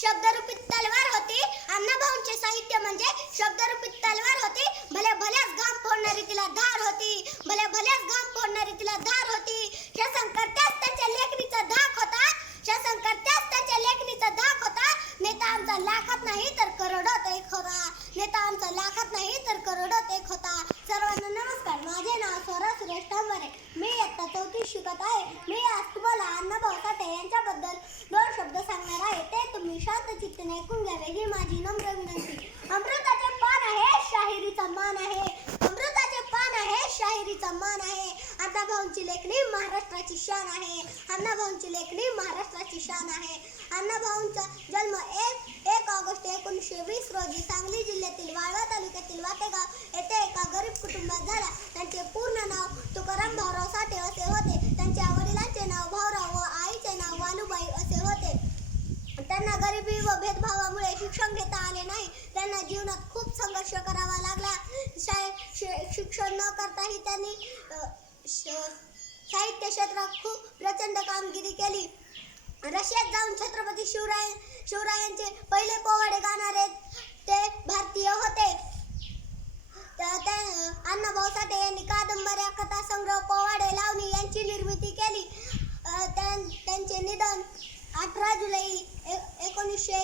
शब्दरूपी तलवार होती. अण्णाभाऊंचे साहित्य म्हणजे शब्दरूपी तलवार होती. भले भल्याच घाम फोडणारी तिला धार होती. भले भल्याच घाम फोडणारी तिला धार होती. शासनकर्त्याच त्यांच्या लेखणीचा धाक होता. शासनकर्त्याच त्यांच्या लेखणीचा धाक होता. नेता आमचा लाखात नाही तर करोडोत एक होता. नेता आमचा लाखात नाही तर करोडोत एक होता. सर्वांना नमस्कार. माझे नाव स्वरा सुरेश तांबरे मी इयत्ता चौथी शिकत आहे. मी आज तुम्हाला शांत चित्तने ऐकून घ्यावे. ही माझी नम्र विनंती. अमृताचे पान आहे शाहिरीचा मान आहे. अमृताचे पान आहे शाहिरीचा मान आहे. अण्णाभाऊंची लेखणी महाराष्ट्राची शान आहे. अण्णाभाऊंची लेखणी महाराष्ट्राची शान आहे. अण्णाभाऊंचा जन्म एक एक ऑगस्ट एकोणीसशे वीस रोजी सांगली जिल्ह्यातील वाळवा तालुक्यातील वाटेगाव येथे एका गरीब कुटुंबात झाला त्यांचे पूर्ण नाव तुकाराम भाऊराव साठे असे होते त्यांच्या वडिलांचे नाव भाऊराव व आईचे नाव वालुबाई असे होते ज्यांना गरिबी व भेदभावामुळे शिक्षण घेता आले नाही. त्यांना जीवनात खूप संघर्ष करावा लागला. शाळेत शिक्षण न करताही त्यांनी साहित्य क्षेत्रात खूप प्रचंड कामगिरी केली. रशियात जाऊन छत्रपती शिवराय शिवरायांचे पहिले पोवाडे गाणारे ते भारतीय होते. त्या- अण्णाभाऊ साठे यांनी कादंबऱ्या कथा संग्रह पोवाडे लावणी यांची निर्मिती केली. त्यां- त्यांचे निधन अठरा जुलै एकोणीसशे